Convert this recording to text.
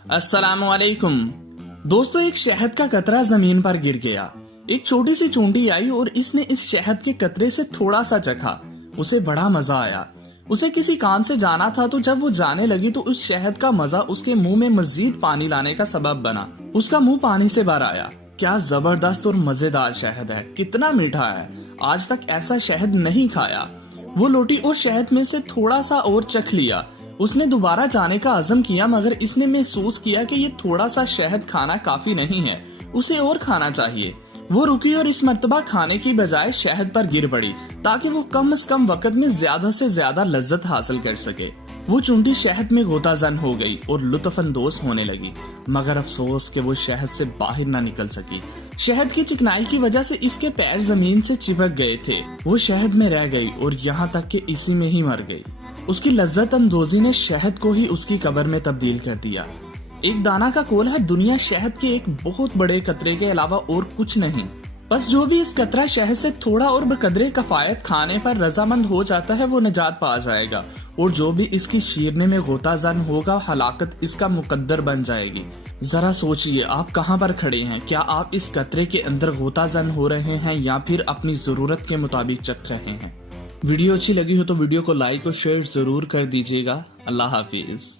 अस्सलाम वालेकुम। दोस्तों, एक शहद का कतरा जमीन पर गिर गया। एक छोटी सी चूंटी आई और इसने इस शहद के कतरे से थोड़ा सा चखा। उसे बड़ा मजा आया। उसे किसी काम से जाना था, तो जब वो जाने लगी तो उस शहद का मजा उसके मुंह में मजीद पानी लाने का सबब बना। उसका मुंह पानी से भर आया। क्या जबरदस्त और मजेदार शहद है, कितना मीठा है। आज तक ऐसा शहद नहीं खाया। वो लोटी और शहद में से थोड़ा सा और चख लिया। उसने दोबारा जाने का अज़म किया, मगर इसने महसूस किया कि ये थोड़ा सा शहद खाना काफी नहीं है, उसे और खाना चाहिए। वो रुकी और इस मर्तबा खाने की बजाय शहद पर गिर पड़ी, ताकि वो कम से कम वक्त में ज्यादा से ज्यादा लज्जत हासिल कर सके। वो चुंटी शहद में गोताजन हो गई और लुत्फानंदोज होने लगी, मगर अफसोस कि वो शहद से बाहर ना निकल सकी। शहद की चिकनाई की वजह से इसके पैर जमीन से चिपक गए थे। वो शहद में रह गई और यहाँ तक कि इसी में ही मर गई। उसकी लज्जत अंदोजी ने शहद को ही उसकी कब्र में तब्दील कर दिया। एक दाना का कोल्हा दुनिया शहद के एक बहुत बड़े कतरे के अलावा और कुछ नहीं। बस जो भी इस कतरा शहद से थोड़ा और बकदरे कफायत खाने पर रजामंद हो जाता है, वो निजात पा जाएगा, और जो भी इसकी शीरने में गोताजन होगा, हलाकत इसका मुकद्दर बन जाएगी। जरा सोचिए, आप कहाँ पर खड़े हैं? क्या आप इस कतरे के अंदर गोताजन हो रहे हैं या फिर अपनी जरूरत के मुताबिक चख रहे हैं? वीडियो अच्छी लगी हो तो वीडियो को लाइक और शेयर जरूर कर दीजिएगा। अल्लाह हाफिज।